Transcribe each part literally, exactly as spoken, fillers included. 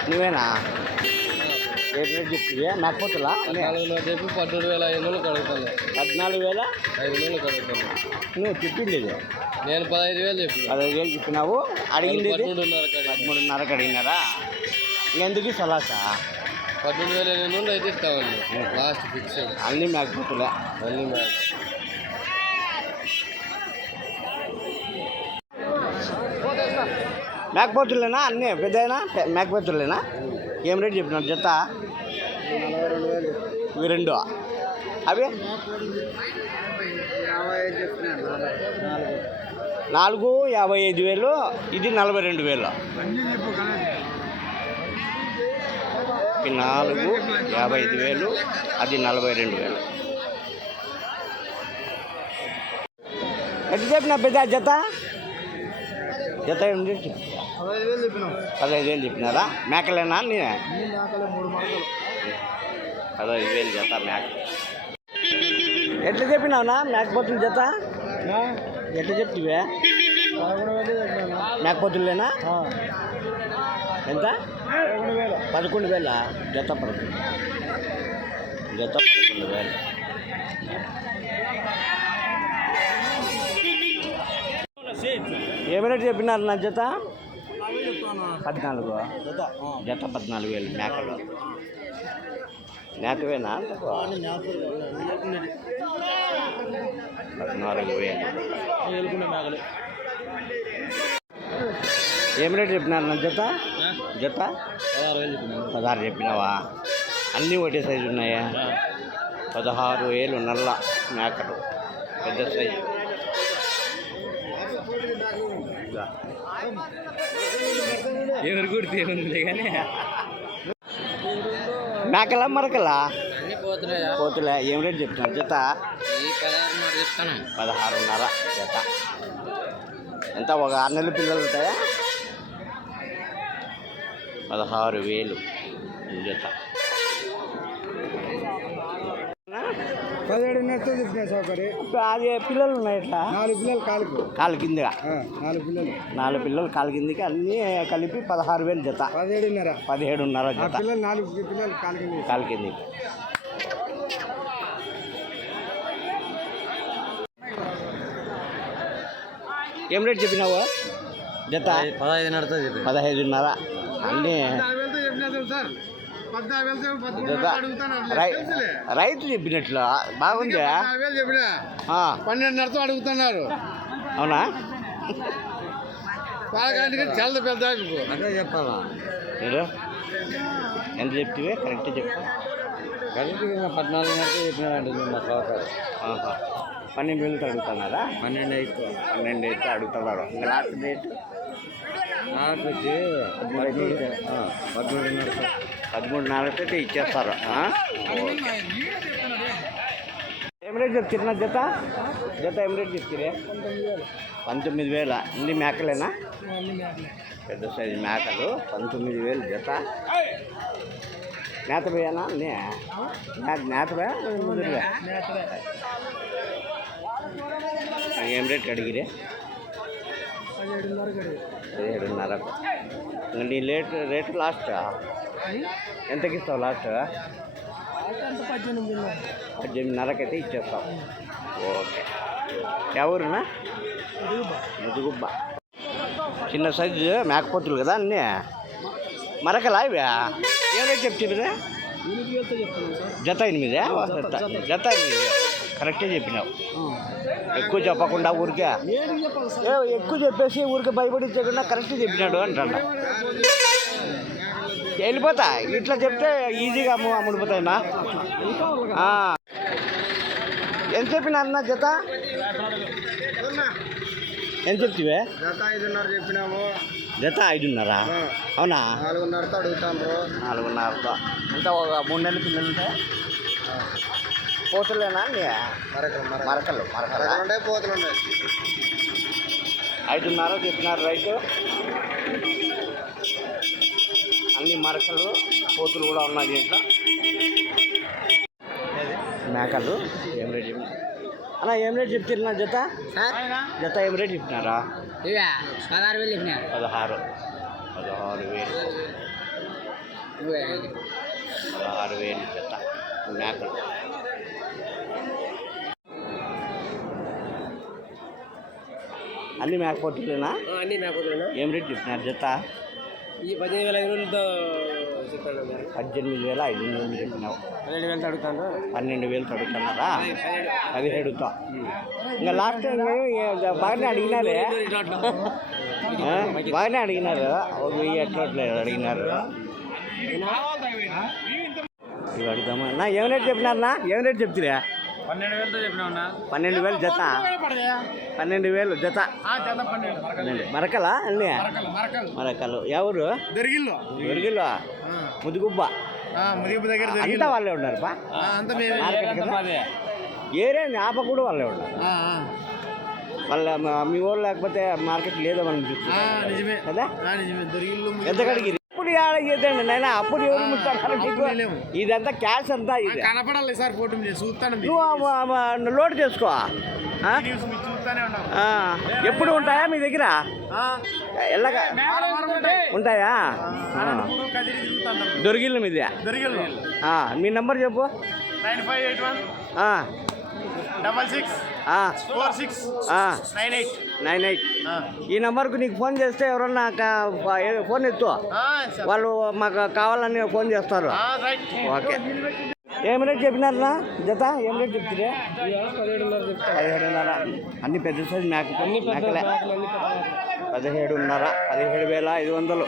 నువ్వేనా ఏ రేట్ చెప్తుంది మేకపోతులా చెప్పి పద్మూడు వేల ఐదు వందలు కడుగుతాను. పద్నాలుగు వేల ఐదు వందలు కడుగుతాను. నువ్వు చెప్పింది నేను పదహైదు వేలు చెప్పి పదహైదు వేలు చెప్పినావు. అడిగింది పదమూడున్నర పదమూడున్నరకు అడిగినారా? ఇంకెందుకు సలాసా పదమూడు వేల ఎనిమిది వందలు అయితే ఇస్తామండి లాస్ట్ ఫిక్స్. అన్నీ మేకపోతులే అన్నీ మేక మేకపోతులేనా అన్నీ పెద్దయినా మేకపోతులేనా? ఏం రేట్ చెప్పినారు జత? ఇవి రెండు అవి నాలుగు యాభై ఐదు వేలు, ఇది నలభై రెండు వేలు. ఇవి నాలుగు యాభై ఐదు వేలు, అది నలభై రెండు వేలు. ఎంత చెప్పిన పెద్ద జత? జత ఏం రేట్? పదహైదు వేలు చెప్పినారా? మేకలేనా? నేనే పదహైదు వేలు జత మేక. ఎట్లా చెప్పినావునా మేకపోతుల జత? ఎట్లా చెప్తివే? మేకపోతులేనా? ఎంత? పదకొండు వేల జత. పదకొండు జత పదకొండు వేలు. ఏమైనా చెప్పినారు నా జత? పద్నాలుగు జత పద్నాలుగు వేలు మేకలు. నేతవేనా? పద్నాలుగు వేలు మేకలు. ఏం రేటు చెప్పినారు నా జత? జత పదహారు వేలు చెప్పినాను. పదహారు చెప్పినావా? అన్నీ ఒకటే సైజు ఉన్నాయా? పదహారు వేలు నల్ల మేకలు, పెద్ద సైజు. ఎవరు కుడితే ఏముంది కానీ మేకలా మరకలా పోతులే. ఏం రేటు చెప్తున్నారు జత? పదహారున్నర జత. ఎంత? ఒక ఆరు నెలల పిల్లలు ఉంటాయా? పదహారు వేలు జత. పదిహేడున్నరతో చెప్పిన సౌకర్యం. అది పిల్లలు ఉన్నాయి ఇట్లా నాలుగు పిల్లలు కాలుకు కాలు కిందగా నాలుగు పిల్లలు నాలుగు పిల్లలు కాలు కిందకి అన్నీ కలిపి పదహారు వేలు జత. పదిహేడున్నర పదిహేడున్నర జత పిల్లలు నాలుగు పిల్లలు కాలు కింద కాలు కిందకి. ఏం రేట్ చెప్పినావు జత? పదహైదున్నరతో పదహైదున్నర అన్నీ జత. రైతు చెప్పినట్లు బాగుంది. పన్నెండున్నరతో అడుగుతున్నారు. అవునా? చాలా పెద్ద అదే చెప్పాలా? మీరు ఎంత చెప్తే కరెక్ట్ చెప్పు. కరెక్ట్ పద్నాలుగున్నరతో చెప్పినారండి మా సహకారం. పన్నెండు వేలతో అడుగుతున్నారా? పన్నెండు అయితే పన్నెండు అయితే అడుగుతున్నారు. ఇంకా లాస్ట్ డేట్ నాకు వచ్చి పదమూడున్నర పదమూడున్నరతో అయితే ఇచ్చేస్తారు. ఏం రేట్ చెప్తున్నా జత? జత ఏం రేట్ చెప్తారే? పంతొమ్మిది వేల. ఇన్ని మేకలేనా? పెద్ద సైజు మేకలు. పంతొమ్మిది వేలు జత. నేత పోయానా? నేత పోయా ముదురుగా? ఏం రేట్ అడిగిరే? పదిహేడున్నర. ఇంకా నీ రేట్ రేటు లాస్ట్ ఎంతకి ఇస్తావు? లాస్ట్ పద్దెనిమిదిన్నరకైతే ఇచ్చేస్తావు. ఓకే. ఎవరునా? ముదుగుబ్బ. చిన్న సైజు మేకపోతులు కదా అన్నీ. మరకలా ఇవే? ఏం రేట్ చెప్తుంది? జత ఎనిమిది. జత ఎనిమిది కరెక్టే చెప్పినావు. ఎక్కువ చెప్పకుండా ఊరికే ఎక్కువ చెప్పేసి ఊరికే భయపడించకుండా కరెక్ట్ చెప్పినాడు అంటాడు. వెళ్ళిపోతా ఇట్లా చెప్తే ఈజీగా అమ్ము అమ్ముడిపోతాయినా. ఎంత చెప్పినారన్నా జత? ఎంత చెప్తివే? జత ఐదున్నర చెప్పినాము. జత ఐదున్నర? అవునా? నాలుగున్నరతో అడుగుతాను. నాలుగున్నరతో అంటే ఒక మూడు నెలల పిల్లలు ఉంటాయి. పోతులేనా? మరకలు మరకలు మరకలు ఉంటాయి, పోతులు ఉన్నాయి. ఐదున్నర చెప్పినారు రైతు. అన్ని మరకలు పోతులు కూడా ఉన్నాయి దీంట్లో. మేకలు ఏం రేట్ చెప్పిన అన్న? ఏం రేట్ చెప్తున్నా జత? జత ఏం రేట్ చెప్పినారా? పదహారు వేలు చెప్పినారు. పదహారు పదహారు వేలు పదహారు వేలు జత మేకలు. అన్ని మేకపోతులేనా? అన్ని మేకపోతులేనా? ఏం రేట్ చెప్తున్నారు జత? ఈ పదిహేను వేల ఐదు వందలతో చెప్తాను. పద్దెనిమిది వేల ఐదు వందలు చెప్పినావు. పన్నెండు వేలు అడుగుతాను. పన్నెండు వేలు అడుగుతున్నారా? పదిహేడుతో ఇంకా లాస్ట్ బాగానే అడిగినారే, బాగానే అడిగినారు. ఒక వెయ్యి ఎట్లట్లేదు అడిగినారు. ఇవి అడుగుతామా నా? ఏం రేట్ చెప్పినారన్నా? ఏం రేట్ చెప్తురా? పన్నెండు వేలతో చెప్పినా. పన్నెండు వేలు జత. పన్నెండు వేలు జత. మరకలా అన్నీ మరకలు. ఎవరు? దొరికిల్లో దొరికిల్లో ముదుగుబ్బ ముదిగుబ్బ దగ్గర అంతా వాళ్ళే ఉన్నారు బా. ఏరే ఆప కూడా వాళ్ళే ఉన్నారు. వాళ్ళ మీ ఊరు లేకపోతే మార్కెట్ లేదో మనం చూస్తుంది కదా. ఎంత కడిగి అప్పుడు ఏడండి నాయన, అప్పుడు ఎవరు ముట్టారు? ఇదంతా క్యాష్ అంతా ఇది కనపడాలి సార్. ఫోటో చూస్తాను. నువ్వు లోడ్ చేసుకో. ఎప్పుడు ఉంటాయా మీ దగ్గర? ఎల్లగా ఉంటాయా? దొరికిల్లు మీది. మీ నెంబర్ చెప్పు. Nine five eight one double six four six nine eight nine eight ఈ నెంబర్కు నీకు ఫోన్ చేస్తే ఎవరన్నా ఫోన్ ఎత్తు, వాళ్ళు మాకు కావాలని ఫోన్ చేస్తారు. ఓకే. ఏం రేట్ చెప్పినారా జత? ఏం రేట్ చెప్తురే? పదిహేడున్నర. అన్ని పెద్ద సైజు మేక మేకలే. పదిహేడున్నర. పదిహేడు వేల ఐదు వందలు.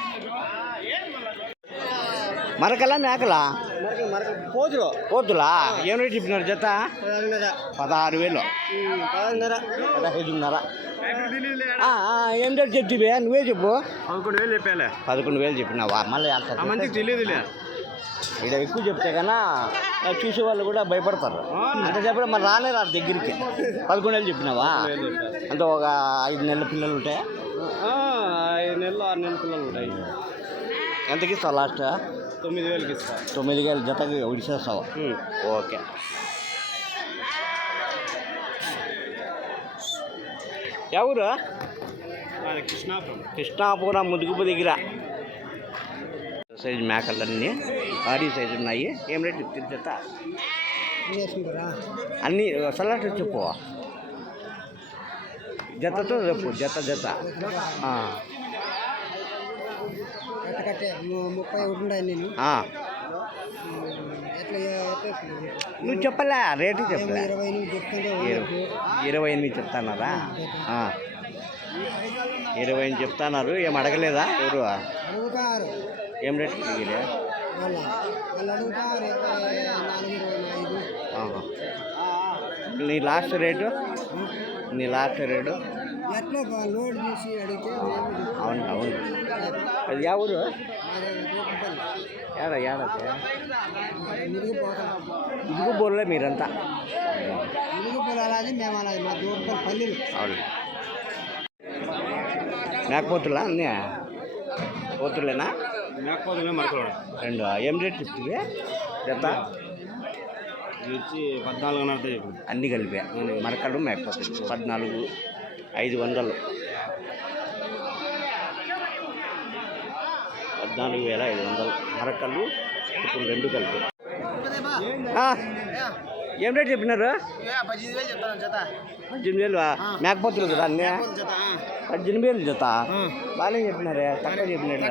మరకలా మేకలా? పోతులు. పోతులా? ఏం రేట్ చెప్పినారు జత? పదహారు వేలు. పదహైదున్నర. ఏం రేట్ చెప్తివే? నువ్వే చెప్పు. పదకొండు వేలు చెప్పాలి. పదకొండు వేలు చెప్పినావా? మళ్ళీ మంచికి తెలియదులే. ఇక్కడ ఎక్కువ చెప్తే కన్నా చూసే వాళ్ళు కూడా భయపడతారు. అంటే చెప్పడం మరి రానే రారు దగ్గరికి. పదకొండు వేలు చెప్పినావా? అంటే ఒక ఐదు నెలల పిల్లలు ఉంటాయా? ఐదు నెలలు ఆరు నెలల పిల్లలు ఉంటాయి. ఎంతకి ఇస్తావు లాస్ట్? తొమ్మిది వేలకి ఇస్తా. తొమ్మిది వేలు జతకి ఉడిసేస్తావు. ఓకే. ఎవరు? కృష్ణాపురం. కృష్ణాపురం ముదుగుపు దగ్గర. సైజు మేకలన్నీ భారీ సైజు ఉన్నాయి. ఏం రేట్ చెప్తుంది జత? అన్నీ సలాట్ చెప్పు. జతతో చెప్పు. జత జత ముప్పై ఒకటి నేను. నువ్వు చెప్పలే రేటు చెప్పలే. ఇరవై ఎనిమిది చెప్తానారా? ఇరవై ఎనిమిది చెప్తున్నారు. ఏం అడగలేదా ఎవరు? ఏం రేట్ అడిగిరే? నీ లాస్ట్ రేటు? నీ లాస్ట్ రేటు? అవును అవును. అది యా ఊరు? ఏడా ఏడా ఇదిగు బోర్లే మీరంతా? అవును. మేకపోతులా అన్నీ? పోతులేనా? మేకపోతులే మరకలు రెండు. ఏం రేట్ చెప్తుంది జత? వచ్చి పద్నాలుగున్నర చెప్పు. అన్నీ కలిపా మరకలు మేకపోతులు. పద్నాలుగు ఐదు వందలు. పద్నాలుగు వేల ఐదు వందలు మరకలు ఇప్పుడు రెండు కలిపి. ఏం రేట్ చెప్పినారు? పద్దెనిమిది వేలు మేకపోతులు కదా అన్నీ? పద్దెనిమిది వేలు జత. బాగానే చెప్పినారే, తక్కువ చెప్పినట్టు.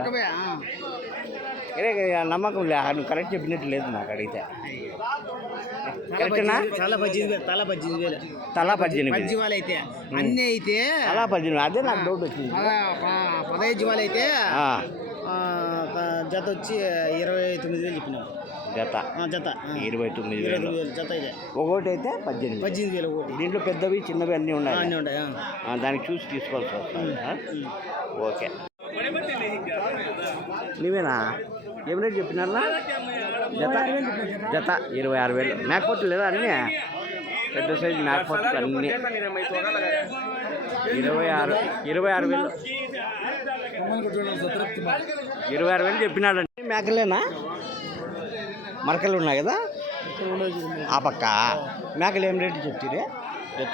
నమ్మకం లే, నువ్వు కరెక్ట్ చెప్పినట్టు లేదు నాకు అడిగితే. కరెక్టేనా? తల పద్దెనిమిది వేలు. తల పద్దెనిమిది వేలు. తలా పద్దెనిమిది జీవాలు అయితే అన్నీ అయితే తలా పద్దెనిమిది. అదే నాకు డౌట్ వచ్చింది. పదహైదు జీవాలు అయితే జత వచ్చి ఇరవై తొమ్మిది వేలు చెప్పినావు. జత జత ఇరవై తొమ్మిది వేలు జత అయితే. ఒకటి అయితే పద్దెనిమిది పద్దెనిమిది వేలు ఒకటి. దీంట్లో పెద్దవి చిన్నవి అన్నీ ఉన్నాయి. అన్నీ ఉంటాయి. దానికి చూసి తీసుకోవాల్సి వస్తుంది. ఓకే. నువ్వేనా? ఏం రేట్ చెప్పినారా జత? జత ఇరవై ఆరు వేలు. మేకపోతులు లేదా అన్నీ? పెద్ద సైజు మేకపోతులు అన్నీ ఇరవై ఆరు ఇరవై ఆరు వేలు. ఇరవై ఆరు వేలు చెప్పినాడండి. మేకలేనా? మరకలు ఉన్నాయి కదా ఆ పక్క. మేకలు ఏం రేటు చెప్తారే జత?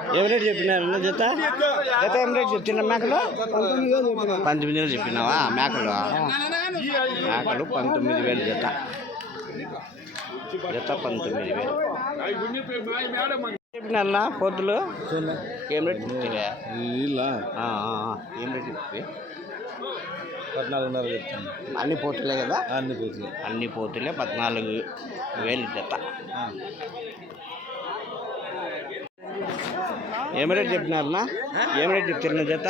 ఏం రేట్ చెప్పినారు జత జత ఏం రేట్ చెప్తున్నా మేకలు పంతొమ్మిది వేలు చెప్పినావా మేకలు మేకలు పంతొమ్మిది వేలు జత జత పంతొమ్మిది వేలు చెప్పినారా పొద్దులు ఏం రేట్ చెప్తే ఏం రేట్ చెప్తే పద్నాలుగున్నర చెప్తాను. అన్ని పోతులే కదా అన్ని పోతుంది. అన్ని పోతులే పద్నాలుగు వేలు జత ఏం రేట్ చెప్పినారన్నా ఏం రేట్ చెప్తున్నా జత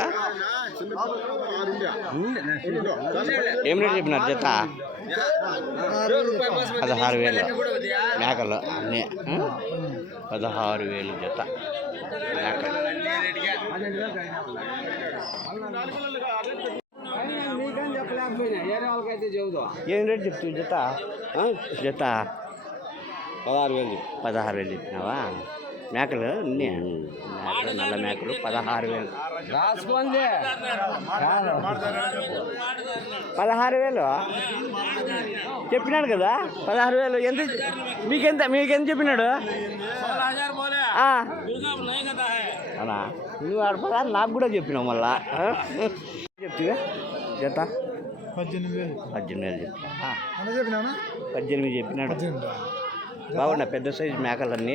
ఏం రేట్ చెప్పినారు జత పదహారు వేలు మేకలు అన్నీ పదహారు వేలు జత మేకలు ఏం రేట్ చెప్తావు జత జత పదహారు వేలు పదహారు వేలు చెప్పినావా మేకలు అన్నీ మేకలు నల్ల మేకలు పదహారు వేలు పదహారు వేలు చెప్పినాడు కదా పదహారు వేలు ఎంత మీకెంత మీకెంత చెప్పినాడు అవునా నువ్వు ఆడ పదహారు నాకు కూడా చెప్పినావు మళ్ళా చెప్తివే జత పద్దెనిమిది వేలు పద్దెనిమిది వేలు చెప్తా చెప్పినా పద్దెనిమిది చెప్పినాడు బాగున్నా పెద్ద సైజు మేకలన్నీ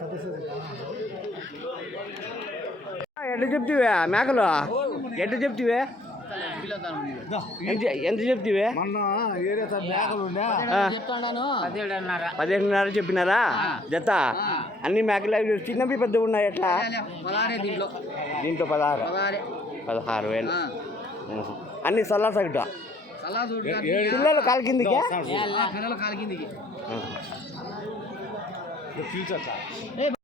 ఎట్లా చెప్తివే మేకలు ఎట్లా చెప్తివే ఎంత ఎంత చెప్తివే పదిహేనున్నర చెప్పినారా జత అన్ని మేకలు అవి చిన్నవి పెద్ద ఉన్నాయి ఎట్లా దీంట్లో పదహారు పదహారు వేలు అన్ని సల్లా సగటు పిల్లలు కాలు కిందికి ఫ్యూచర్